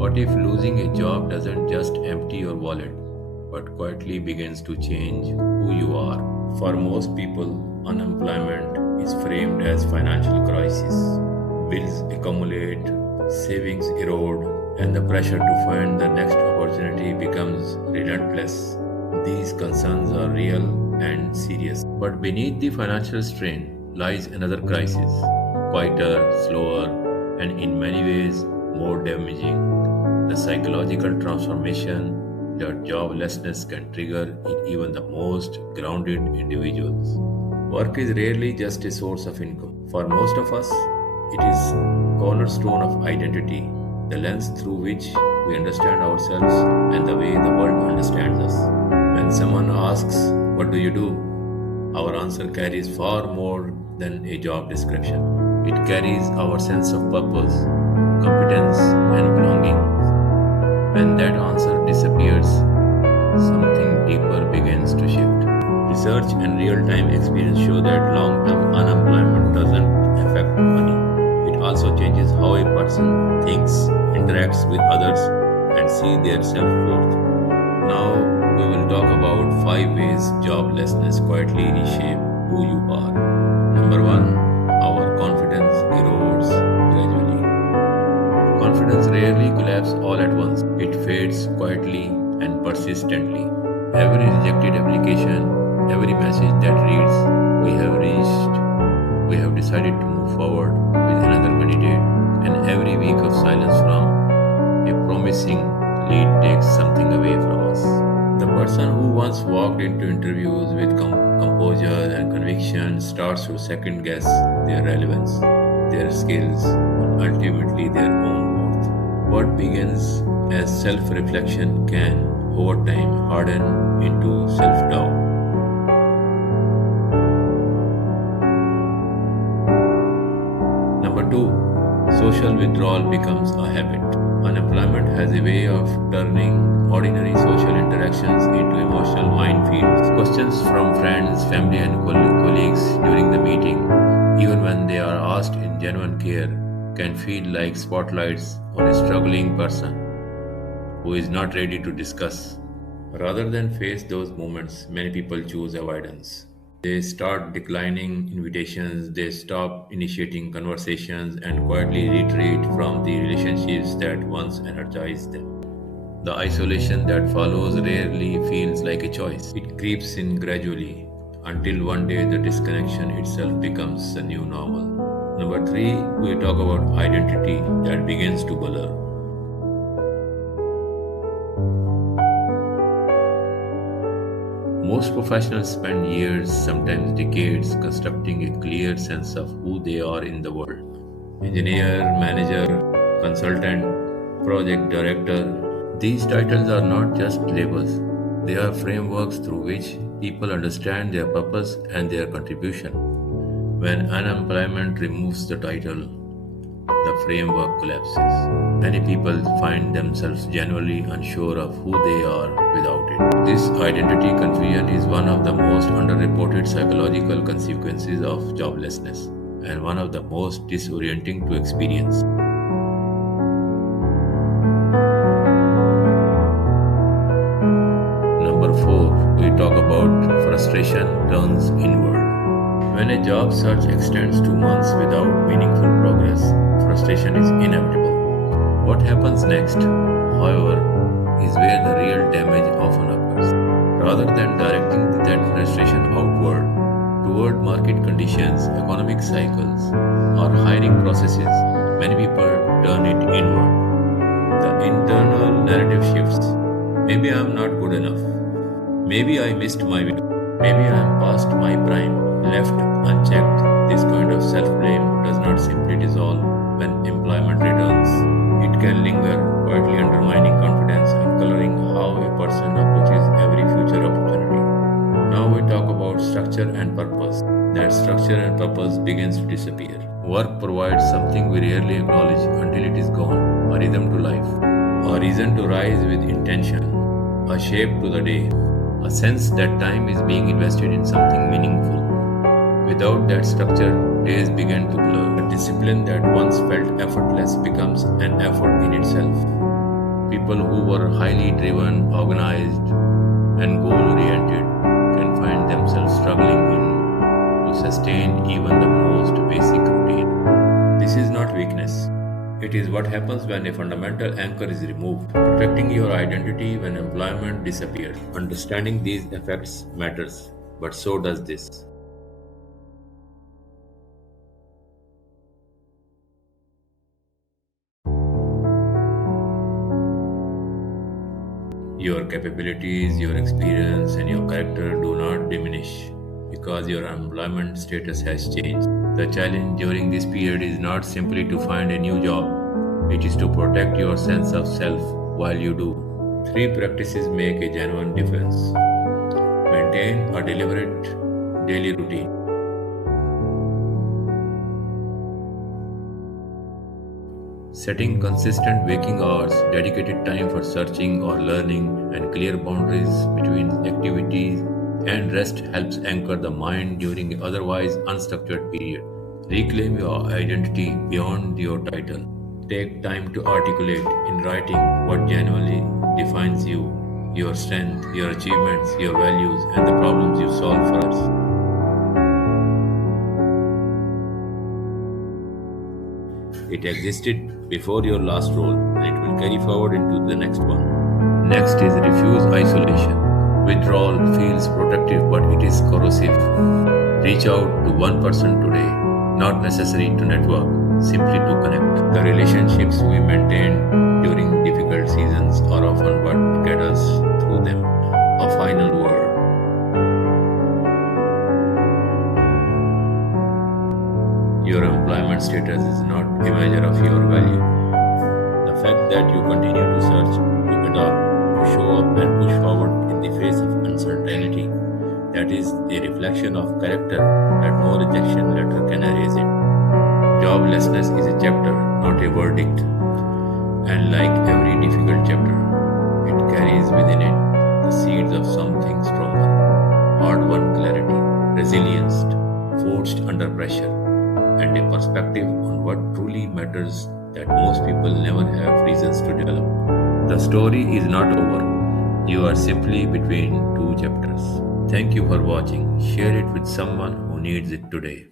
What if losing a job doesn't just empty your wallet, but quietly begins to change who you are? For most people, unemployment is framed as financial crisis. Bills accumulate, savings erode, and the pressure to find the next opportunity becomes relentless. These concerns are real and serious. But beneath the financial strain lies another crisis, quieter, slower, and in many ways more damaging. The psychological transformation that joblessness can trigger in even the most grounded individuals. Work is rarely just a source of income. For most of us, it is cornerstone of identity, the lens through which we understand ourselves and the way the world understands us. When someone asks, "What do you do?" our answer carries far more than a job description. It carries our sense of purpose, competence, and belonging. When that answer disappears, something deeper begins to shift. Research and real time experience show that long term unemployment doesn't affect money. It also changes how a person thinks, interacts with others, and sees their self worth. Now, we will talk about 5 ways joblessness quietly reshape who you are. Number 1, our confidence erodes gradually. Confidence rarely collapses all at once. It fades quietly and persistently. Every rejected application, every message that reads, "We have reached," we have decided to move forward with another candidate, and every week of silence from a promising lead takes something away from us. The person who once walked into interviews with composure and conviction starts to second guess their relevance, their skills, and ultimately their own worth. What begins as self reflection can, over time, harden into self doubt. Number 2, social withdrawal becomes a habit. Unemployment has a way of turning ordinary social interactions into emotional minefields. Questions from friends, family, and colleagues during the meeting, even when they are asked in genuine care, can feel like spotlights on a struggling person who is not ready to discuss. Rather than face those moments, many people choose avoidance. They start declining invitations, they stop initiating conversations, and quietly retreat from the relationships that once energized them. The isolation that follows rarely feels like a choice. It creeps in gradually until one day the disconnection itself becomes the new normal. Number 3, we talk about identity that begins to blur. Most professionals spend years, sometimes decades, constructing a clear sense of who they are in the world. Engineer, manager, consultant, project director. These titles are not just labels, they are frameworks through which people understand their purpose and their contribution. When unemployment removes the title, the framework collapses. Many people find themselves genuinely unsure of who they are without it. This identity confusion is one of the most underreported psychological consequences of joblessness and one of the most disorienting to experience. Number 4, we talk about frustration turns inward. When a job search extends to months without meaningful progress, frustration is inevitable. What happens next, however, is where the real damage often occurs. Rather than directing that frustration outward, toward market conditions, economic cycles, or hiring processes, many people turn it inward. The internal narrative shifts. Maybe I am not good enough. Maybe I missed my window. Maybe I am past my prime. Left unchecked, this kind of self-blame does not simply dissolve when employment returns. It can linger, quietly undermining confidence and coloring how a person approaches every future opportunity. Now we talk about structure and purpose. That structure and purpose begins to disappear. Work provides something we rarely acknowledge until it is gone, a rhythm to life, a reason to rise with intention, a shape to the day, a sense that time is being invested in something meaningful. Without that structure, days begin to blur. A discipline that once felt effortless becomes an effort in itself. People who were highly driven, organized, and goal oriented can find themselves struggling to sustain even the most basic routine. This is not weakness. It is what happens when a fundamental anchor is removed, protecting your identity when employment disappears. Understanding these effects matters, but so does this. Your capabilities, your experience, and your character do not diminish because your employment status has changed. The challenge during this period is not simply to find a new job, it is to protect your sense of self while you do. Three practices make a genuine difference. Maintain a deliberate daily routine. Setting consistent waking hours, dedicated time for searching or learning, and clear boundaries between activities and rest helps anchor the mind during an otherwise unstructured period. Reclaim your identity beyond your title. Take time to articulate in writing what genuinely defines you, your strength, your achievements, your values, and the problems you solve for others. It existed before your last role and it will carry forward into the next one. Next is refuse isolation. Withdrawal feels protective but it is corrosive. Reach out to one person today, not necessary to network, simply to connect. The relationships we maintain during difficult seasons are often what get us through them. A final word. Your employment status is not a measure of your value. The fact that you continue to search, to adapt, to show up and push forward in the face of uncertainty, that is a reflection of character that no rejection letter can erase it. Joblessness is a chapter, not a verdict. And like every difficult chapter, it carries within it the seeds of something stronger, hard won clarity, resilience, forged under pressure, and a perspective on what truly matters that most people never have reasons to develop. The story is not over. You are simply between two chapters. Thank you for watching. Share it with someone who needs it today.